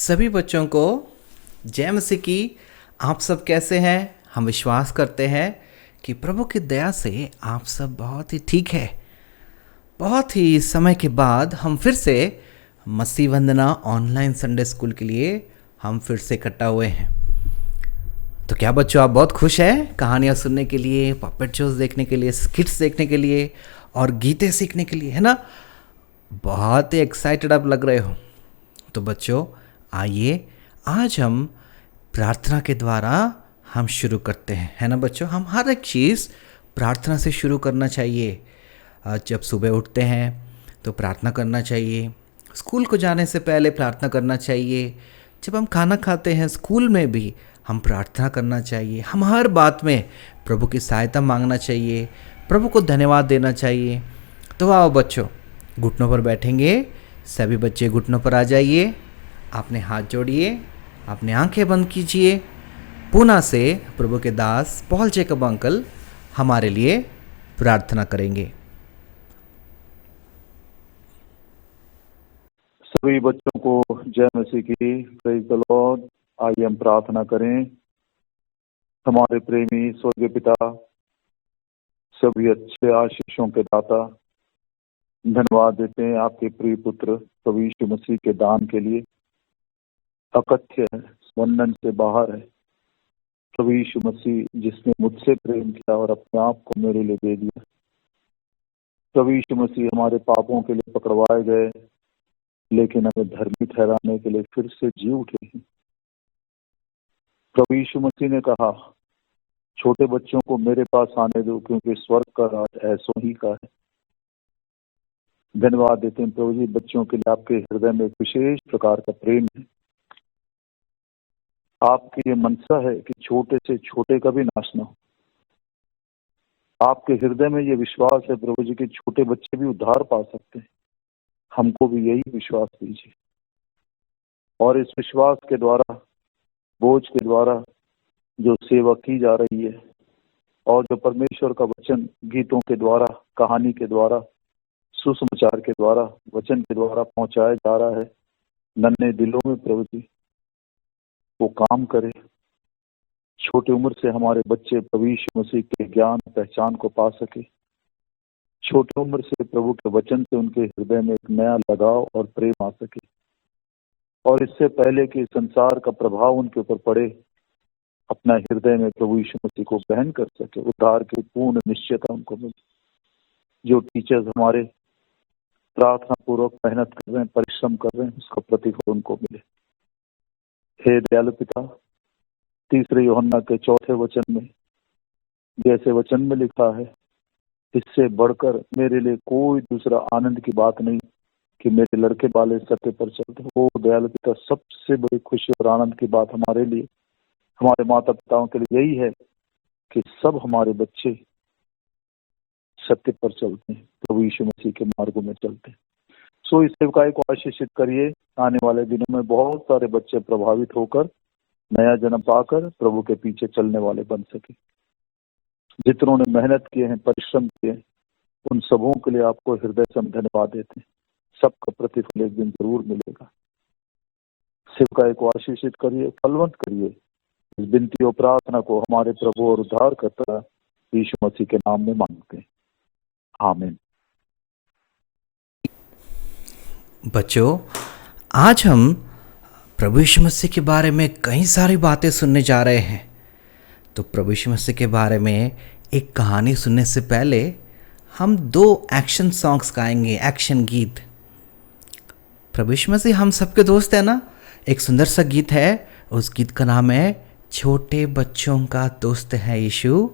सभी बच्चों को जय मसीह की। आप सब कैसे हैं? हम विश्वास करते हैं कि प्रभु की दया से आप सब बहुत ही ठीक है। बहुत ही समय के बाद हम फिर से मसीह वंदना ऑनलाइन संडे स्कूल के लिए हम फिर से इकट्ठा हुए हैं। तो क्या बच्चों आप बहुत खुश हैं कहानियाँ सुनने के लिए, पपेट शोज देखने के लिए, स्किट्स देखने के लिए और गीतें सीखने के लिए, है ना? बहुत ही एक्साइटेड आप लग रहे हो। तो बच्चों आइए आज हम प्रार्थना के द्वारा हम शुरू करते हैं, है ना बच्चों? हम हर एक चीज़ प्रार्थना से शुरू करना चाहिए। जब सुबह उठते हैं तो प्रार्थना करना चाहिए, स्कूल को जाने से पहले प्रार्थना करना चाहिए, जब हम खाना खाते हैं स्कूल में भी हम प्रार्थना करना चाहिए। हम हर बात में प्रभु की सहायता मांगना चाहिए, प्रभु को धन्यवाद देना चाहिए। तो आओ बच्चों, घुटनों पर बैठेंगे। सभी बच्चे घुटनों पर आ जाइए, अपने हाथ जोड़िए, अपने आंखें बंद कीजिए। पुणे से प्रभु के दास पॉल जेकब अंकल हमारे लिए प्रार्थना करेंगे। सभी बच्चों को जय मसीह की। Praise the Lord. आइए हम प्रार्थना करें। हमारे प्रेमी स्वर्गीय पिता, सभी अच्छे आशीषों के दाता, धन्यवाद देते हैं आपके प्रिय पुत्र प्रभु यीशु मसीह के दान के लिए। अकथ्य है, वर्णन से बाहर है प्रभु यीशु मसीह जिसने मुझसे प्रेम किया और अपने आप को मेरे लिए दे दिया। प्रभु यीशु मसीह हमारे पापों के लिए पकड़वाए गए, लेकिन हमें धर्मी ठहराने के लिए फिर से जी उठे हैं। प्रभु यीशु मसीह ने कहा, छोटे बच्चों को मेरे पास आने दो, क्योंकि स्वर्ग का राज ऐसों ही का है। धन्यवाद देते हैं प्रभु जी, बच्चों के लिए आपके हृदय में एक विशेष प्रकार का प्रेम है। आपकी ये मनसा है कि छोटे से छोटे का भी नाश न हो। आपके हृदय में ये विश्वास है प्रभु जी कि छोटे बच्चे भी उद्धार पा सकते हैं। हमको भी यही विश्वास दीजिए, और इस विश्वास के द्वारा, बोझ के द्वारा जो सेवा की जा रही है, और जो परमेश्वर का वचन गीतों के द्वारा, कहानी के द्वारा, सुसमाचार के द्वारा, वचन के द्वारा पहुंचाया जा रहा है नन्हे दिलों में, प्रभु जी वो काम करे। छोटी उम्र से हमारे बच्चे प्रभु यीशु मसीह के ज्ञान पहचान को पा सके। छोटी उम्र से प्रभु के वचन से उनके हृदय में एक नया लगाव और प्रेम आ सके, और इससे पहले कि संसार का प्रभाव उनके ऊपर पड़े, अपना हृदय में प्रभु यीशु मसीह को ग्रहण कर सके। उद्धार की पूर्ण निश्चयता उनको मिले। जो टीचर्स हमारे प्रार्थना पूर्वक मेहनत कर रहे हैं, परिश्रम कर रहे हैं, उसका प्रतिफल उनको मिले। हे दयालु पिता, 3 यूहन्ना के 4 वचन में जैसे वचन में लिखा है, इससे बढ़कर मेरे लिए कोई दूसरा आनंद की बात नहीं कि मेरे लड़के वाले सत्य पर चलते। वो दयालु पिता, सबसे बड़ी खुशी और आनंद की बात हमारे लिए, हमारे माता पिताओं के लिए यही है कि सब हमारे बच्चे सत्य पर चलते हैं, प्रभु यीशु मसीह के मार्गों में चलते हैं। सो इस सेवकाई को आशीषित करिए। आने वाले दिनों में बहुत सारे बच्चे प्रभावित होकर नया जन्म पाकर प्रभु के पीछे चलने वाले बन सके। जितनों ने मेहनत किए हैं, परिश्रम किए हैं, उन सबों के लिए आपको हृदय से हम धन्यवाद देते हैं। सबका प्रतिफल एक दिन जरूर मिलेगा। सेवकाई को आशीषित करिए, फलवंत करिए। इस विनती और प्रार्थना को हमारे प्रभु और उद्धारकर्ता यीशु मसीह के नाम में मांगते हैं, आमीन। बच्चों आज हम प्रभु यीशु मसीह के बारे में कई सारी बातें सुनने जा रहे हैं। तो प्रभु यीशु मसीह के बारे में एक कहानी सुनने से पहले हम 2 एक्शन सॉन्ग्स गाएंगे, एक्शन गीत। प्रभु यीशु मसीह हम सबके दोस्त है ना। एक सुंदर सा गीत है, उस गीत का नाम है छोटे बच्चों का दोस्त है यीशु,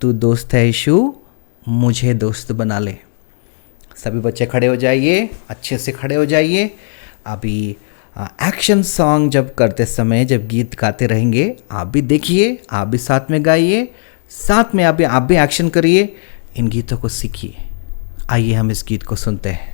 तू दोस्त है यीशु, मुझे दोस्त बना ले। सभी बच्चे खड़े हो जाइए, अच्छे से खड़े हो जाइए। अभी एक्शन सॉन्ग जब करते समय, जब गीत गाते रहेंगे, आप भी देखिए, आप भी साथ में गाइए, साथ में आप भी एक्शन करिए, इन गीतों को सीखिए। आइए हम इस गीत को सुनते हैं।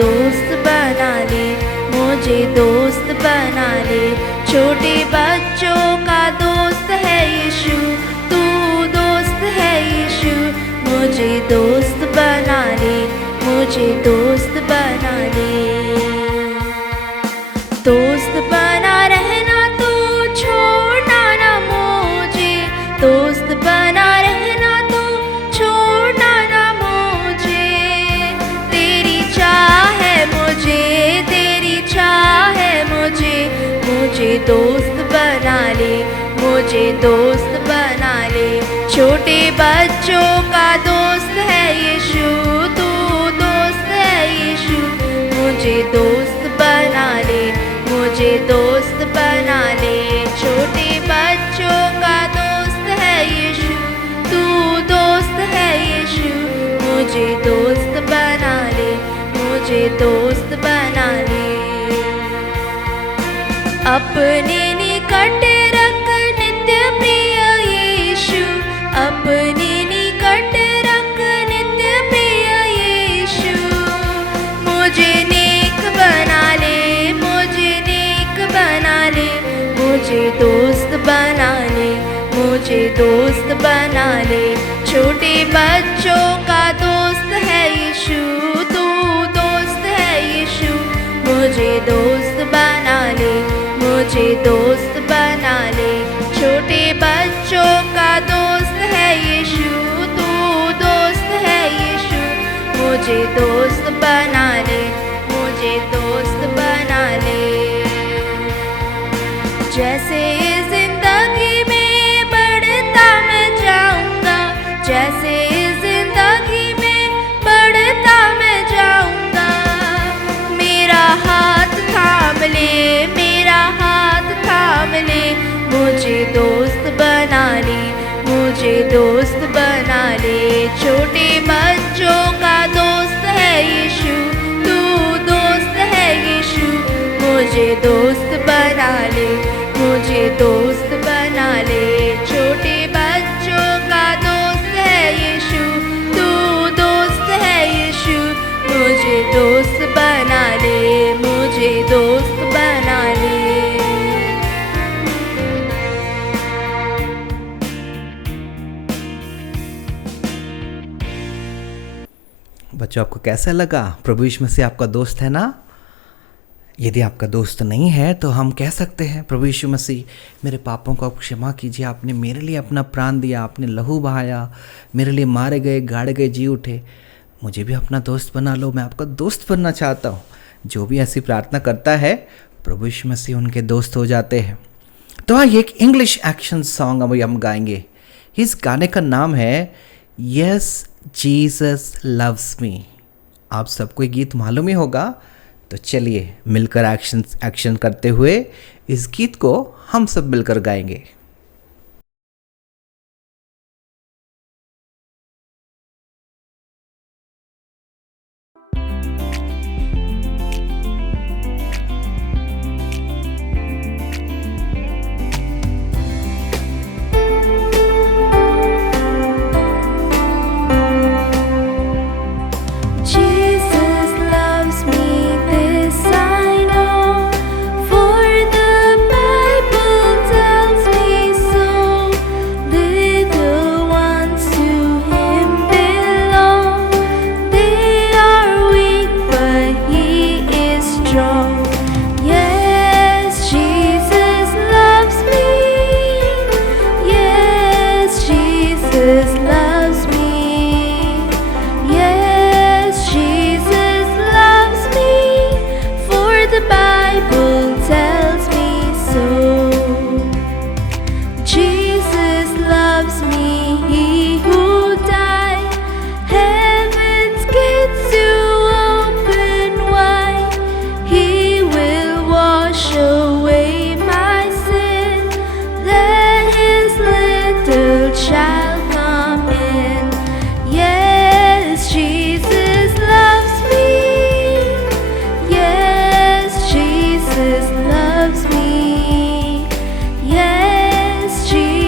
दोस्त बना ले, मुझे दोस्त बना ले। छोटे बच्चों का दोस्त है यीशु, तू दोस्त है यीशु। मुझे दोस्त बना ले, मुझे दोस्त बना ले। दोस्त बना रहना तू, छोड़ना ना मुझे। दोस्त बना रहना तू, छोड़ना ना मुझे। तेरी चाह है मुझे, तेरी चाह है मुझे। मुझे दोस्त बना ले, मुझे दोस्त बना ले। छोटे बच्चों का दोस्त है यीशु, तू दोस्त है यीशु। मुझे दोस्त बना ले, मुझे दोस्त बना ले। छोटे बच्चों का दोस्त है यीशु, तू दोस्त है यीशु। मुझे दोस्त बना ले, मुझे दोस्त बना ले। अपने निकट रख नित्य प्रिय यीशु, अपने निकट रख नित्य प्रिय यीशु। मुझे नेक बना ले, मुझे नेक बना ले। मुझे दोस्त बना ले, मुझे दोस्त बना ले। छोटे बच्चों का दोस्त है यीशु, तू दोस्त है यीशु। मुझे दोस्त बना ले, मुझे दोस्त बना ले। छोटे बच्चों का दोस्त है यीशु, तू दोस्त है यीशु। मुझे दोस्त बना ले, मुझे दोस्त बना ले। जैसे इस जिंदगी में बढ़ता मैं जाऊंगा, जैसे इस जिंदगी में बढ़ता मैं जाऊंगा। मेरा हाथ थाम ले, मेरा हाथ थाम ले। मुझे दोस्त बना ले, मुझे दोस्त बना ले। छोटे बच्चों का दोस्त है यीशु, तू दोस्त है यीशु। मुझे दोस्त बना ले, मुझे दोस्त बना ले। छोटे बच्चों का दोस्त है यीशु, तू दोस्त है यीशु। मुझे दोस्त बना ले, मुझे दोस्त बना ले। बच्चों, आपको कैसा लगा? प्रभु यीशु मसीह आपका दोस्त है ना? यदि आपका दोस्त नहीं है तो हम कह सकते हैं, प्रभु यीशु मसीह, मेरे पापों को आप क्षमा कीजिए। आपने मेरे लिए अपना प्राण दिया, आपने लहू बहाया, मेरे लिए मारे गए, गाड़े गए, जी उठे। मुझे भी अपना दोस्त बना लो, मैं आपका दोस्त बनना चाहता हूँ। जो भी ऐसी प्रार्थना करता है, प्रभु यीशु मसीह उनके दोस्त हो जाते हैं। तो हाँ, ये एक इंग्लिश एक्शन सॉन्ग अभी हम गाएंगे। इस गाने का नाम है यस जीसस लव्स मी। आप सबको ये गीत मालूम ही होगा, तो चलिए मिलकर एक्शन करते हुए इस गीत को हम सब मिलकर गाएंगे। Jesus loves me, this I know, for the Bible tells me so. Little ones to Him belong, they are weak but He is strong. Yes, Jesus loves me. Yes, Jesus loves me. Yes, Jesus loves me, for the Bible tells me so. Jesus loves me, He who died, heaven's gates to open wide. He will wash away my sin, let His little child come in. Yes, Jesus loves me. Yes, Jesus loves me. Yes, Jesus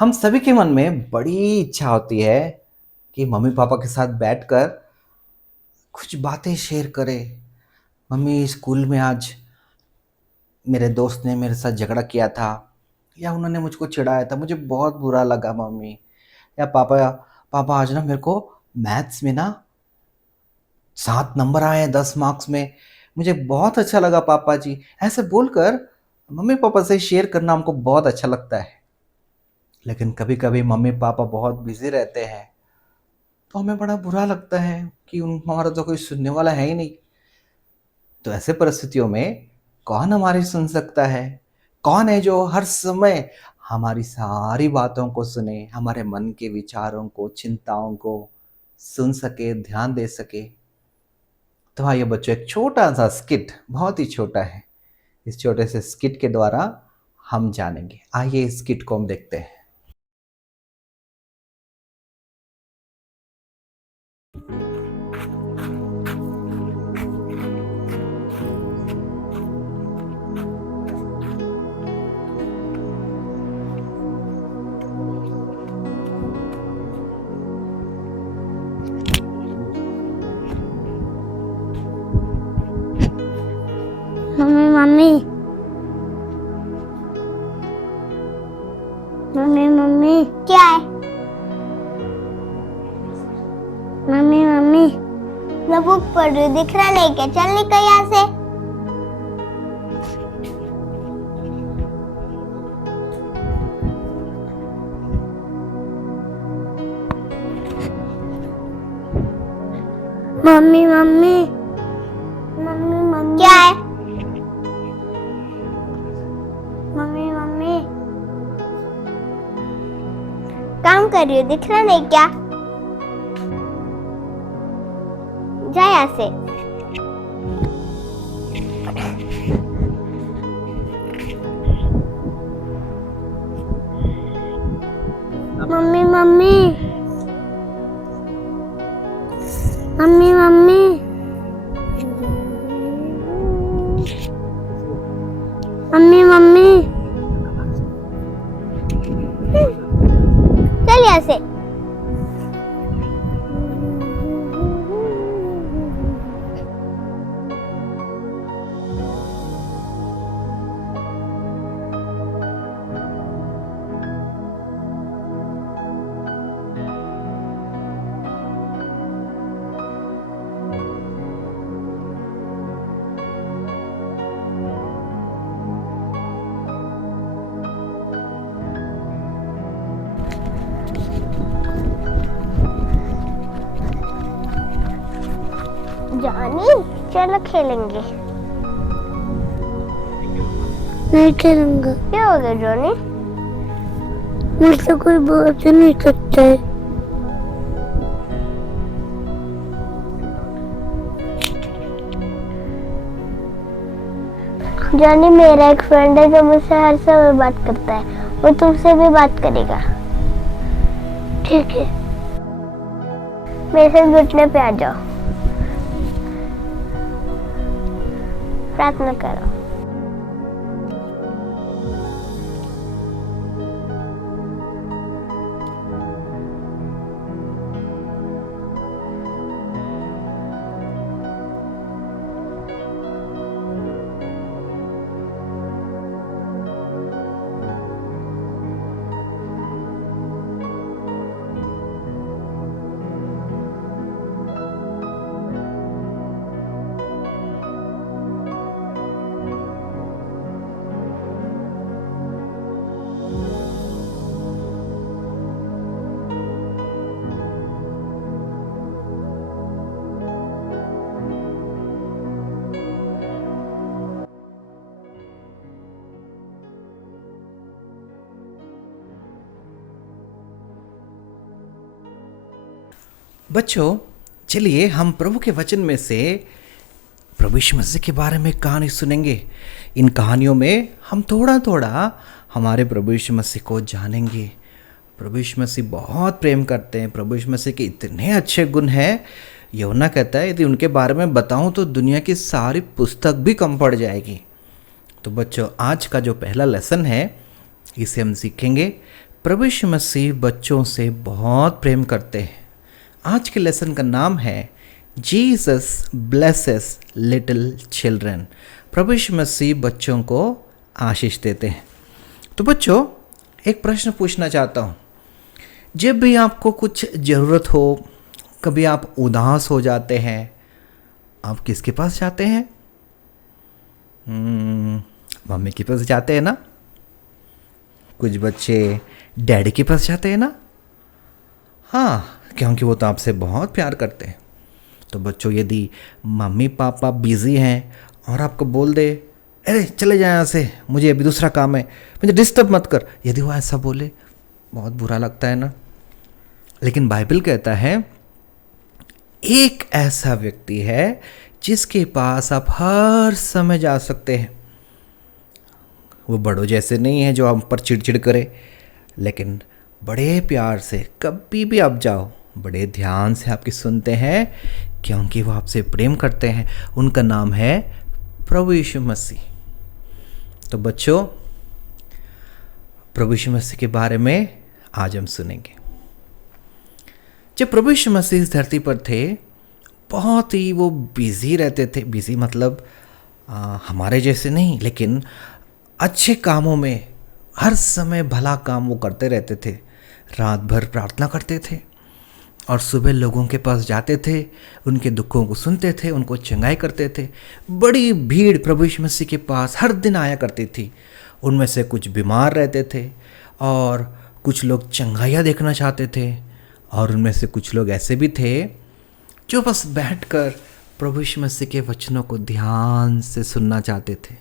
हम सभी के मन में बड़ी इच्छा होती है कि मम्मी पापा के साथ बैठकर कुछ बातें शेयर करें। मम्मी, स्कूल में आज मेरे दोस्त ने मेरे साथ झगड़ा किया था, या उन्होंने मुझको चिढ़ाया था, मुझे बहुत बुरा लगा मम्मी। या पापा, पापा आज ना मेरे को मैथ्स में ना 7 नंबर आए हैं 10 मार्क्स में, मुझे बहुत अच्छा लगा पापा जी। ऐसे बोलकर मम्मी पापा से शेयर करना हमको बहुत अच्छा लगता है। लेकिन कभी कभी मम्मी पापा बहुत बिजी रहते हैं, तो हमें बड़ा बुरा लगता है कि उन हमारा तो कोई सुनने वाला है ही नहीं। तो ऐसे परिस्थितियों में कौन हमारी सुन सकता है? कौन है जो हर समय हमारी सारी बातों को सुने, हमारे मन के विचारों को, चिंताओं को सुन सके, ध्यान दे सके? तो आइए बच्चों, एक छोटा सा स्किट, बहुत ही छोटा है, इस छोटे से स्किट के द्वारा हम जानेंगे। आइए इस स्किट को हम देखते हैं। मम्मी मम्मी मम्मी मम्मी क्या है? मम्मी मम्मी मैं बुक पढ़ रही हूँ, दिख रहा नहीं क्या? चल निकल यहाँ से। मम्मी मम्मी मम्मी मम्मी क्या है? मम्मी मम्मी काम कर रही हो, दिख रहा नहीं क्या? जा यहाँ से। Mummy mummy mummy mummy mummy mummy चल यहाँ से। जानी चलो खेलेंगे। नहीं खेलूंगा। क्या हो गया जॉनी? मुझसे कोई बोल तो नहीं सकता है। जॉनी मेरा एक फ्रेंड है जो मुझसे हर समय बात करता है, वो तुमसे भी बात करेगा। ठीक है, मेरे साथ घुटने पे आ जाओ, प्रार्थना करो। बच्चों, चलिए हम प्रभु के वचन में से प्रभु यीशु मसीह के बारे में कहानी सुनेंगे। इन कहानियों में हम थोड़ा थोड़ा हमारे प्रभु यीशु मसीह को जानेंगे। प्रभु यीशु मसीह बहुत प्रेम करते हैं। प्रभु यीशु मसीह के इतने अच्छे गुण हैं, यूहन्ना कहता है यदि उनके बारे में बताऊं तो दुनिया की सारी पुस्तक भी कम पड़ जाएगी। तो बच्चों, आज का जो पहला लेसन है इसे हम सीखेंगे प्रभु यीशु मसीह बच्चों से बहुत प्रेम करते हैं। आज के लेसन का नाम है जीसस ब्लेसेस लिटिल चिल्ड्रन। प्रभु यीशु मसीह बच्चों को आशीष देते हैं। तो बच्चों, एक प्रश्न पूछना चाहता हूँ। जब भी आपको कुछ ज़रूरत हो, कभी आप उदास हो जाते हैं, आप किसके पास जाते हैं? मम्मी के पास जाते हैं ना। कुछ बच्चे डैडी के पास जाते हैं ना। हाँ, क्योंकि वो तो आपसे बहुत प्यार करते हैं। तो बच्चों, यदि मम्मी पापा बिज़ी हैं और आपको बोल दे, अरे चले जाए यहाँ से, मुझे अभी दूसरा काम है, मुझे डिस्टर्ब मत कर, यदि वो ऐसा बोले, बहुत बुरा लगता है ना। लेकिन बाइबल कहता है एक ऐसा व्यक्ति है जिसके पास आप हर समय जा सकते हैं। वो बड़ों जैसे नहीं है जो हम पर चिड़चिड़ करे, लेकिन बड़े प्यार से कभी भी आप जाओ, बड़े ध्यान से आपकी सुनते हैं, क्योंकि वो आपसे प्रेम करते हैं। उनका नाम है प्रभु यीशु मसीह। तो बच्चों, प्रभु यीशु मसीह के बारे में आज हम सुनेंगे। जब प्रभु यीशु मसीह इस धरती पर थे, बहुत ही वो बिजी रहते थे। बिजी मतलब हमारे जैसे नहीं, लेकिन अच्छे कामों में हर समय भला काम वो करते रहते थे। रात भर प्रार्थना करते थे और सुबह लोगों के पास जाते थे, उनके दुखों को सुनते थे, उनको चंगाई करते थे। बड़ी भीड़ प्रभु यीशु मसीह के पास हर दिन आया करती थी। उनमें से कुछ बीमार रहते थे और कुछ लोग चंगाइयाँ देखना चाहते थे, और उनमें से कुछ लोग ऐसे भी थे जो बस बैठकर प्रभु यीशु मसीह के वचनों को ध्यान से सुनना चाहते थे।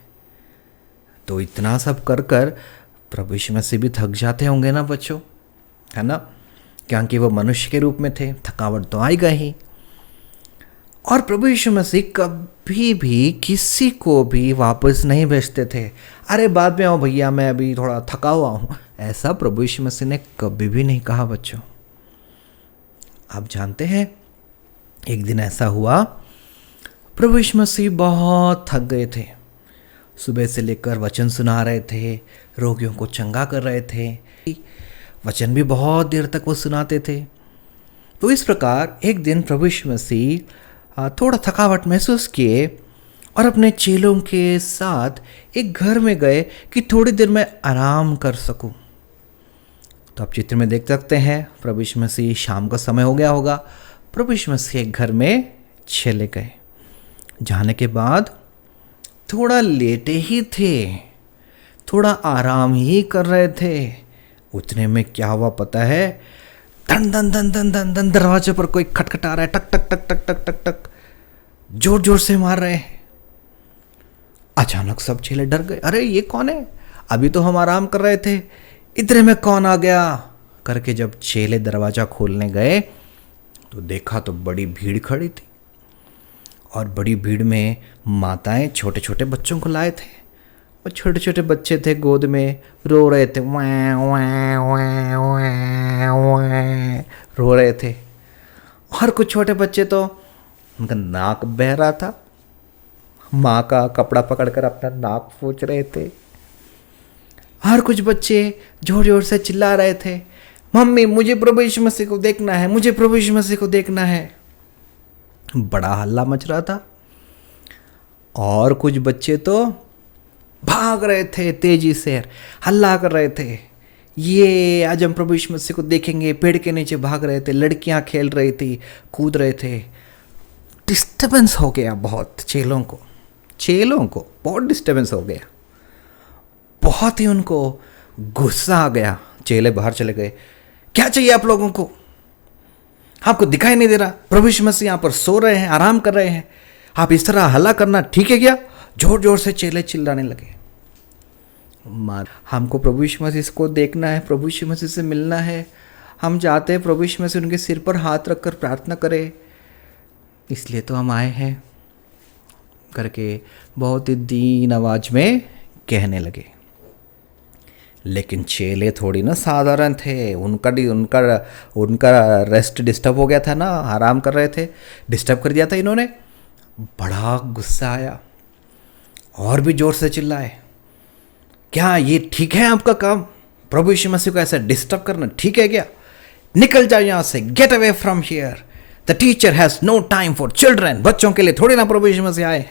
तो इतना सब कर कर प्रभु यीशु मसीह भी थक जाते होंगे ना बच्चों, है ना, क्योंकि वो मनुष्य के रूप में थे, थकावट तो आएगा ही। और प्रभु यीशु मसीह कभी भी किसी को भी वापस नहीं भेजते थे। अरे बाद में आओ भैया, मैं अभी थोड़ा थका हुआ हूँ, ऐसा प्रभु यीशु मसीह ने कभी भी नहीं कहा बच्चों। आप जानते हैं, एक दिन ऐसा हुआ, प्रभु यीशु मसीह बहुत थक गए थे। सुबह से लेकर वचन सुना रहे थे, रोगियों को चंगा कर रहे थे, वचन भी बहुत देर तक वो सुनाते थे। तो इस प्रकार एक दिन प्रभु यीशु मसीह थोड़ा थकावट महसूस किए और अपने चेलों के साथ एक घर में गए कि थोड़ी देर मैं आराम कर सकूं। तो आप चित्र में देख सकते हैं, प्रभु यीशु मसीह, शाम का समय हो गया होगा, प्रभु यीशु मसीह एक घर में चले गए। जाने के बाद थोड़ा लेटे ही थे, थोड़ा आराम ही कर रहे थे। उतने में क्या हुआ पता है? धन धन धन धन धन धन दरवाजे पर कोई खटखटा रहा है, टक टक टक टक टक टक टक, जोर जोर से मार रहे हैं। अचानक सब चेले डर गए। अरे ये कौन है? अभी तो हम आराम कर रहे थे, इतने में कौन आ गया करके जब चेले दरवाजा खोलने गए तो देखा तो बड़ी भीड़ खड़ी थी, और बड़ी भीड़ में माताएं छोटे छोटे बच्चों को लाए थे, और छोटे छोटे बच्चे थे गोद में, रो रहे थे, वैं वैं वैं वैं वैं रो रहे थे। और कुछ छोटे बच्चे तो उनका नाक बह रहा था, माँ का कपड़ा पकड़कर अपना नाक पोंछ रहे थे। और कुछ बच्चे जोर जोर से चिल्ला रहे थे, मम्मी मुझे प्रभु यीशु मसीह को देखना है, मुझे प्रभु यीशु मसीह को देखना है। बड़ा हल्ला मच रहा था। और कुछ बच्चे तो भाग रहे थे तेजी से, हल्ला कर रहे थे, ये आज हम प्रभु यीशु मसीह को देखेंगे। पेड़ के नीचे भाग रहे थे, लड़कियां खेल रही थी, कूद रहे थे। डिस्टर्बेंस हो गया बहुत चेलों को बहुत डिस्टर्बेंस हो गया। बहुत ही उनको गुस्सा आ गया। चेले बाहर चले गए। क्या चाहिए आप लोगों को? आपको दिखाई नहीं दे रहा? प्रभु यीशु मसीह यहाँ पर सो रहे हैं, आराम कर रहे हैं, आप इस तरह हल्ला करना ठीक है क्या? जोर जोर से चेले चिल्लाने लगे। हमको प्रभु यीशु मसीह को देखना है, प्रभु यीशु मसीह से मिलना है, हम चाहते हैं प्रभु यीशु मसीह उनके सिर पर हाथ रखकर प्रार्थना करें, इसलिए तो हम आए हैं करके बहुत ही दीन आवाज में कहने लगे। लेकिन चेले थोड़ी ना साधारण थे, उनका रेस्ट डिस्टर्ब हो गया था ना, आराम कर रहे थे, डिस्टर्ब कर दिया था इन्होंने। बड़ा गुस्सा आया और भी जोर से चिल्लाए, क्या ये ठीक है आपका काम? प्रभु यीशु मसीह को ऐसा डिस्टर्ब करना ठीक है क्या? निकल जाओ यहाँ से, get away from here, the teacher has no time for children. बच्चों के लिए थोड़ी ना प्रभु यीशु मसीह आए।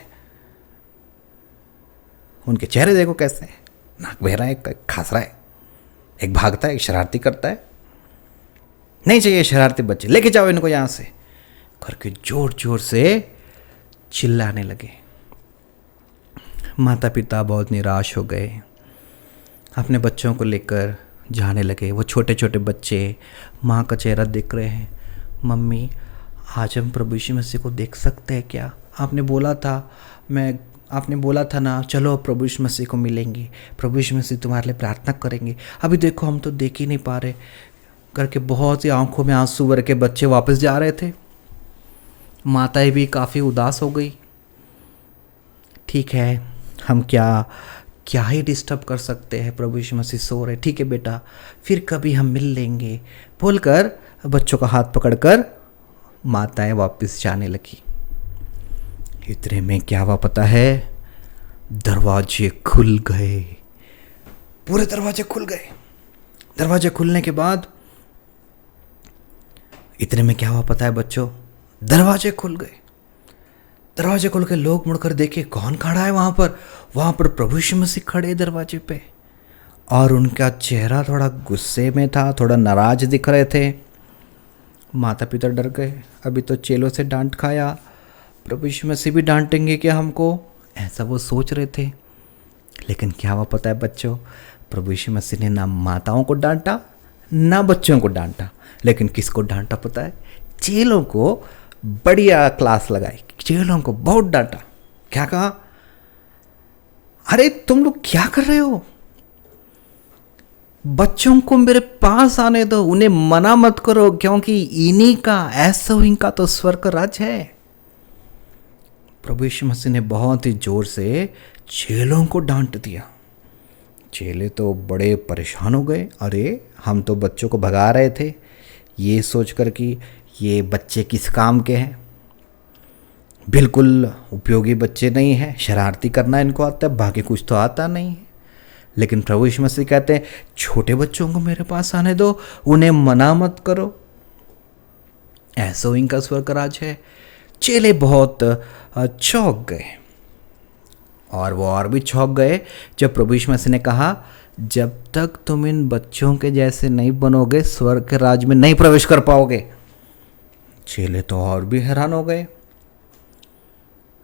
उनके चेहरे देखो कैसे हैं, नाक बह रहा है, एक खास रहा है, एक भागता है, एक शरारती करता है। नहीं चाहिए शरारती बच्चे, लेके जाओ इनको यहाँ से करके जोर जोर से चिल्लाने लगे। माता पिता बहुत निराश हो गए, अपने बच्चों को लेकर जाने लगे। वो छोटे छोटे बच्चे माँ का चेहरा देख रहे हैं। मम्मी, आज हम प्रभु यीशु मसीह को देख सकते हैं क्या? आपने बोला था ना, चलो प्रभु यीशु मसीह को मिलेंगे, प्रभु यीशु मसीह तुम्हारे लिए प्रार्थना करेंगे। अभी देखो हम तो देख ही नहीं पा रहे करके बहुत ही आंखों में आंसू भर के बच्चे वापस जा रहे थे। माताएं भी काफ़ी उदास हो गई। ठीक है, हम क्या ही डिस्टर्ब कर सकते हैं, प्रभु यीशु मसीह सो रहे। ठीक है बेटा, फिर कभी हम मिल लेंगे बोलकर बच्चों का हाथ पकड़कर माताएं वापस जाने लगी। इतने में क्या हुआ पता है? दरवाजे खुल गए, पूरे दरवाजे खुल गए। दरवाजे खुलने के बाद इतने में क्या हुआ पता है बच्चों? दरवाजे खुल गए। दरवाजे खोल के लोग मुड़कर देखे, कौन खड़ा है वहाँ पर प्रभु यीशु मसीह खड़े दरवाजे पे, और उनका चेहरा थोड़ा गुस्से में था, थोड़ा नाराज दिख रहे थे। माता पिता डर गए, अभी तो चेलों से डांट खाया, प्रभु यीशु मसीह भी डांटेंगे क्या हमको, ऐसा वो सोच रहे थे। लेकिन क्या हुआ पता है बच्चों? प्रभु यीशु मसीह ने ना माताओं को डांटा ना बच्चों को डांटा, लेकिन किसको डांटा पता है? चेलों को बढ़िया क्लास लगाई, चेलों को बहुत डांटा। क्या कहा? अरे तुम लोग क्या कर रहे हो? बच्चों को मेरे पास आने दो, उन्हें मना मत करो, क्योंकि इन्हीं का, ऐसा इनका तो स्वर्ग का राज है। प्रभु यीशु मसीह ने बहुत ही जोर से चेलों को डांट दिया। चेले तो बड़े परेशान हो गए। अरे हम तो बच्चों को भगा रहे थे, ये सोचकर कि ये बच्चे किस काम के हैं, बिल्कुल उपयोगी बच्चे नहीं हैं, शरारती करना इनको आता है, बाकी कुछ तो आता नहीं है। लेकिन प्रभु यीशु मसीह कहते हैं, छोटे बच्चों को मेरे पास आने दो, उन्हें मना मत करो, ऐसा इनका स्वर्ग राज है। चेले बहुत चौंक गए, और वो और भी चौंक गए जब प्रभु यीशु मसीह ने कहा, जब तक तुम इन बच्चों के जैसे नहीं बनोगे, स्वर्ग के राज में नहीं प्रवेश कर पाओगे। चेले तो और भी हैरान हो गए,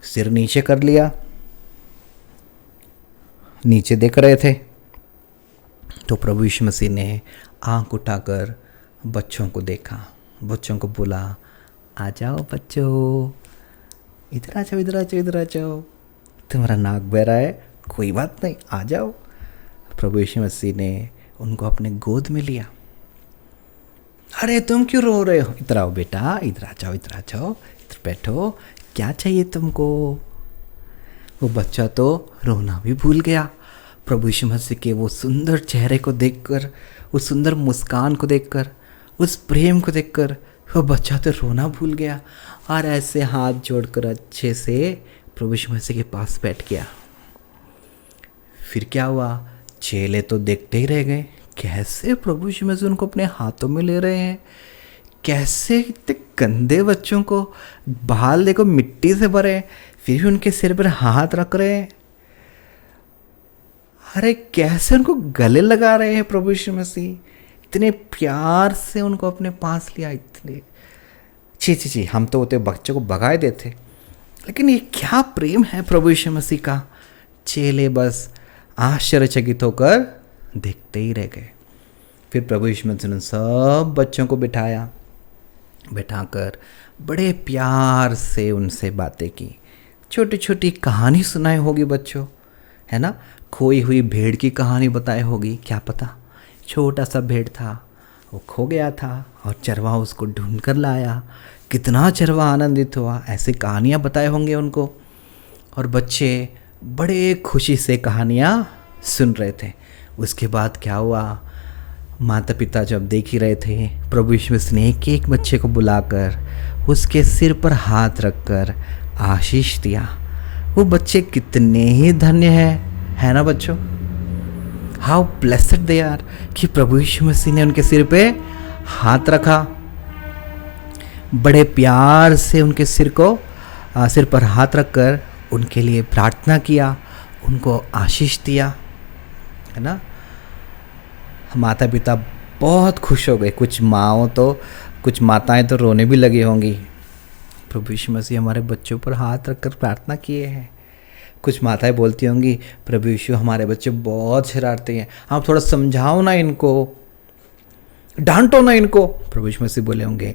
सिर नीचे कर लिया, नीचे देख रहे थे। तो प्रभु यीशु मसीह ने आंख उठाकर बच्चों को देखा, बच्चों को बोला, आ जाओ बच्चों, इधर आ जाओ, इधर आ जाओ, इधर आ जाओ, तुम्हारा नाक बह रहा है, कोई बात नहीं, आ जाओ। प्रभु यीशु मसीह ने उनको अपने गोद में लिया। अरे तुम क्यों रो रहे हो? इधर आओ बेटा, इधर आ जाओ, इधर आ जाओ, इधर बैठो, क्या चाहिए तुमको? वो बच्चा तो रोना भी भूल गया। प्रभु यीशु मसीह के वो सुंदर चेहरे को देखकर, उस सुंदर मुस्कान को देखकर, उस प्रेम को देखकर वो बच्चा तो रोना भूल गया, और ऐसे हाथ जोड़कर अच्छे से प्रभु यीशु मसीह के पास बैठ गया। फिर क्या हुआ? चेले तो देखते ही रह गए, कैसे प्रभु यीशु मसीह उनको अपने हाथों में ले रहे हैं, कैसे इतने गंदे बच्चों को, बाल देखो मिट्टी से भरे, फिर भी उनके सिर पर हाथ रख रहे हैं। अरे कैसे उनको गले लगा रहे हैं प्रभु यीशु मसीह, इतने प्यार से उनको अपने पास लिया। इतने छी, हम तो होते बच्चों को भगाए देते, लेकिन ये क्या प्रेम है प्रभु यीशु मसीह का। चेले बस आश्चर्यचकित होकर देखते ही रह गए। फिर प्रभु यीशु मसीह ने सब बच्चों को बैठाकर बड़े प्यार से उनसे बातें की, छोटी छोटी कहानी सुनाई होगी बच्चों, है ना, खोई हुई भेड़ की कहानी बताई होगी। क्या पता, छोटा सा भेड़ था, वो खो गया था और चरवाहा उसको ढूंढ कर लाया, कितना चरवाहा आनंदित हुआ, ऐसी कहानियाँ बताए होंगे उनको, और बच्चे बड़े खुशी से कहानियाँ सुन रहे थे। उसके बाद क्या हुआ? माता पिता जब देख ही रहे थे, प्रभु यीशु मसीह ने एक एक बच्चे को बुलाकर उसके सिर पर हाथ रखकर आशीष दिया। वो बच्चे कितने ही धन्य है ना बच्चों? हाउ ब्लेस्ड दे आर कि प्रभु यीशु मसीह ने उनके सिर पे हाथ रखा, बड़े प्यार से उनके सिर पर हाथ रखकर उनके लिए प्रार्थना किया, उनको आशीष दिया, है ना। माता पिता बहुत खुश हो गए। कुछ माताएं तो रोने भी लगी होंगी। प्रभु यीशु मसीह हमारे बच्चों पर हाथ रखकर प्रार्थना किए हैं। कुछ माताएं बोलती होंगी, प्रभु यीशु हमारे बच्चे बहुत शरारती हैं, आप थोड़ा समझाओ ना इनको, डांटो ना इनको। प्रभु यीशु मसीह बोले होंगे,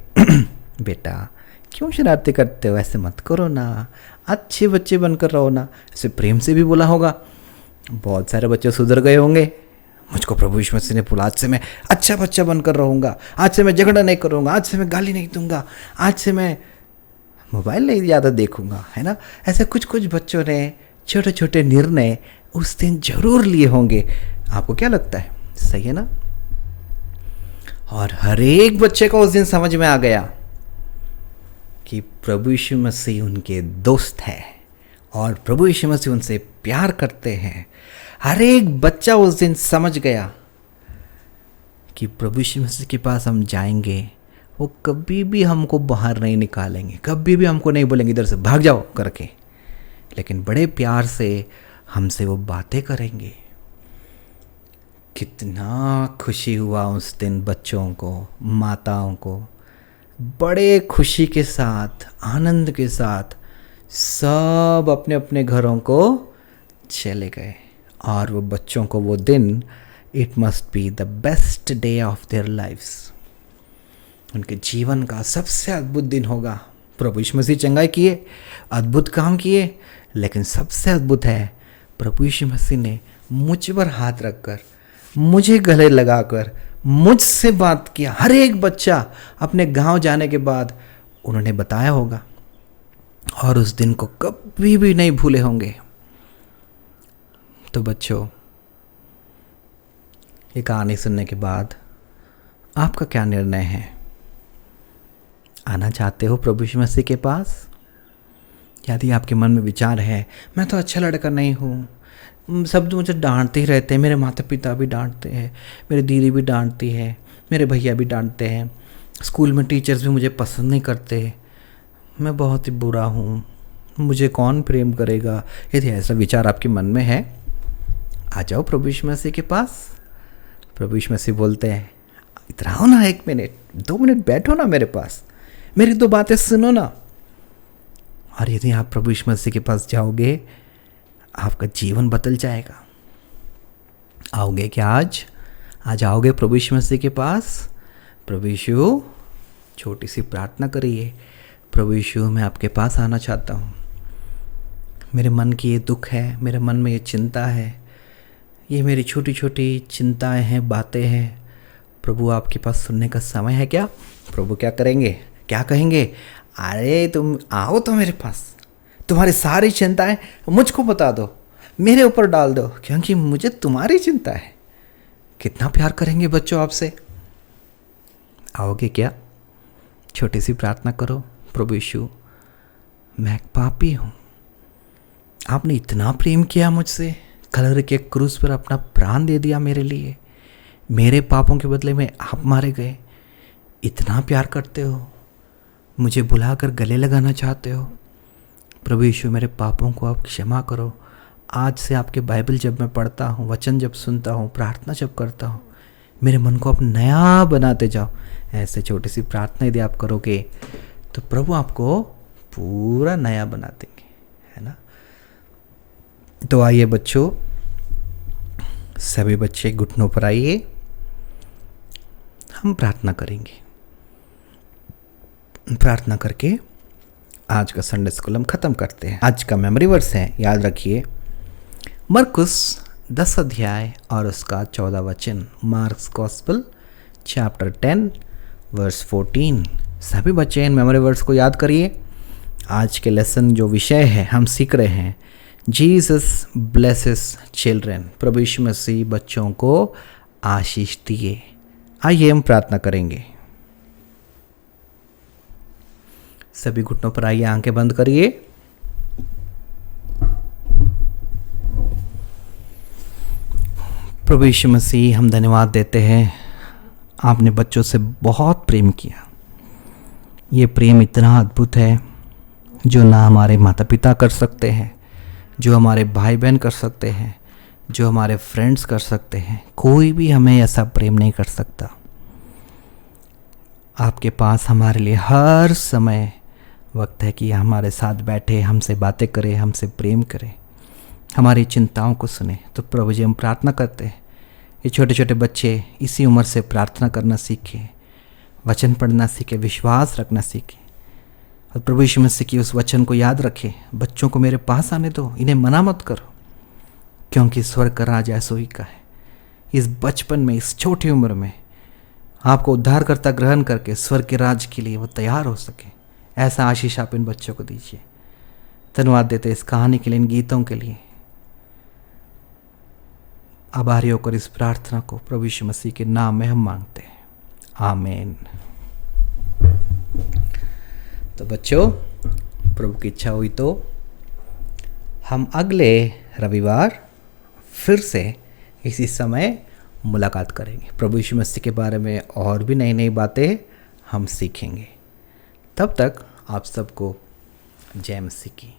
बेटा क्यों शरारती करते हो, ऐसे मत करो ना, अच्छे बच्चे बनकर रहो ना। ऐसे प्रेम से भी बोला होगा। बहुत सारे बच्चे सुधर गए होंगे। मुझको प्रभु यीशु मसीह ने बोला, आज से मैं अच्छा बच्चा बनकर रहूँगा, आज से मैं झगड़ा नहीं करूँगा, आज से मैं गाली नहीं दूंगा, आज से मैं मोबाइल नहीं ज़्यादा देखूँगा, है ना। ऐसे कुछ बच्चों ने छोटे छोटे निर्णय उस दिन जरूर लिए होंगे। आपको क्या लगता है, सही है ना। और हर एक बच्चे को उस दिन समझ में आ गया कि प्रभु यीशु मसीह उनके दोस्त है और प्रभु यीशु मसीह उनसे प्यार करते हैं। हर एक बच्चा उस दिन समझ गया कि प्रभु यीशु मसीह के पास हम जाएंगे, वो कभी भी हमको बाहर नहीं निकालेंगे, कभी भी हमको नहीं बोलेंगे इधर से भाग जाओ करके, लेकिन बड़े प्यार से हमसे वो बातें करेंगे। कितना खुशी हुआ उस दिन बच्चों को, माताओं को। बड़े खुशी के साथ, आनंद के साथ सब अपने अपने घरों को चले गए। और वो बच्चों को वो दिन, it must be the best day of their lifes, उनके जीवन का सबसे अद्भुत दिन होगा। प्रभु यीशु मसीह चंगाई किए, अद्भुत काम किए, लेकिन सबसे अद्भुत है प्रभु यीशु मसीह ने मुझ पर हाथ रखकर, मुझे गले लगाकर मुझसे बात किया। हर एक बच्चा अपने गांव जाने के बाद उन्होंने बताया होगा और उस दिन को कभी भी नहीं भूले होंगे। तो बच्चों, ये कहानी सुनने के बाद आपका क्या निर्णय है? आना चाहते हो प्रभु यीशु मसीह के पास? यदि आपके मन में विचार है, मैं तो अच्छा लड़का नहीं हूँ, सब तो मुझे डांटते ही रहते हैं, मेरे माता पिता भी डांटते हैं, मेरी दीदी भी डांटती है, मेरे भैया भी डांटते हैं, स्कूल में टीचर्स भी मुझे पसंद नहीं करते, मैं बहुत ही बुरा हूँ, मुझे कौन प्रेम करेगा। यदि ऐसा विचार आपके मन में है, आ जाओ प्रभु यीशु मसीह के पास। प्रभु यीशु मसीह बोलते हैं, इधर आओ ना, 1 मिनट 2 मिनट बैठो ना मेरे पास, मेरी 2 बातें सुनो ना। और यदि आप प्रभु यीशु मसीह के पास जाओगे, आपका जीवन बदल जाएगा। आओगे क्या आज आओगे प्रभु यीशु मसीह के पास? प्रभु यीशु, छोटी सी प्रार्थना करिए, प्रभु यीशु मैं आपके पास आना चाहता हूँ, मेरे मन की ये दुख है, मेरे मन में ये चिंता है, ये मेरी छोटी छोटी चिंताएं हैं, बातें हैं। प्रभु आपके पास सुनने का समय है क्या? प्रभु क्या करेंगे, क्या कहेंगे? अरे तुम आओ तो मेरे पास, तुम्हारी सारी चिंताएं मुझको बता दो, मेरे ऊपर डाल दो, क्योंकि मुझे तुम्हारी चिंता है। कितना प्यार करेंगे बच्चों आपसे। आओगे क्या? छोटी सी प्रार्थना करो, प्रभु यीशु मैं एक पापी हूँ, आपने इतना प्रेम किया मुझसे, कलवरी के क्रूस पर अपना प्राण दे दिया मेरे लिए, मेरे पापों के बदले में आप मारे गए। इतना प्यार करते हो, मुझे बुलाकर गले लगाना चाहते हो। प्रभु यीशु मेरे पापों को आप क्षमा करो। आज से आपके बाइबल जब मैं पढ़ता हूँ, वचन जब सुनता हूँ, प्रार्थना जब करता हूँ, मेरे मन को आप नया बनाते जाओ। ऐसे छोटी सी प्रार्थना यदि आप करोगे तो प्रभु आपको पूरा नया बना देंगे, है ना। तो आइए बच्चों, सभी बच्चे घुटनों पर आइए, हम प्रार्थना करेंगे। प्रार्थना करके आज का संडे स्कूल हम ख़त्म करते हैं। आज का मेमोरी वर्स है, याद रखिए, मरकुस 10 अध्याय और उसका 14 वचन, मार्क्स गॉस्पेल चैप्टर 10 वर्स 14। सभी बच्चे इन मेमोरी वर्स को याद करिए। आज के लेसन जो विषय है हम सीख रहे हैं, जीसस ब्लेसेस चिल्ड्रन, प्रभु यीशु मसीह बच्चों को आशीष दिए। आइए हम प्रार्थना करेंगे। सभी घुटनों पर आइए, आंखें बंद करिए। प्रभु यीशु मसीह, हम धन्यवाद देते हैं, आपने बच्चों से बहुत प्रेम किया। ये प्रेम इतना अद्भुत है जो ना हमारे माता पिता कर सकते हैं, जो हमारे भाई बहन कर सकते हैं, जो हमारे फ्रेंड्स कर सकते हैं। कोई भी हमें ऐसा प्रेम नहीं कर सकता। आपके पास हमारे लिए हर समय वक्त है कि हमारे साथ बैठे, हमसे बातें करें, हमसे प्रेम करें, हमारी चिंताओं को सुने। तो प्रभु जी, हम प्रार्थना करते हैं ये छोटे छोटे बच्चे इसी उम्र से प्रार्थना करना सीखें, वचन पढ़ना सीखें, विश्वास रखना सीखें, और प्रभु यीशु मसीह की उस वचन को याद रखें। बच्चों को मेरे पास आने दो, इन्हें मना मत करो, क्योंकि स्वर्ग का राज ऐसो ही का है। इस बचपन में, इस छोटी उम्र में आपको उद्धारकर्ता ग्रहण करके स्वर्ग के राज के लिए वो तैयार हो सके, ऐसा आशीष आप इन बच्चों को दीजिए। धन्यवाद देते इस कहानी के लिए, इन गीतों के लिए। आभारी होकर इस प्रार्थना को प्रभु यीशु मसीह के नाम में हम मांगते हैं, आमीन। तो बच्चों, प्रभु की इच्छा हुई तो हम अगले रविवार फिर से इसी समय मुलाकात करेंगे। प्रभु यीशु मसीह के बारे में और भी नई नई बातें हम सीखेंगे। तब तक आप सबको जय मसीह की।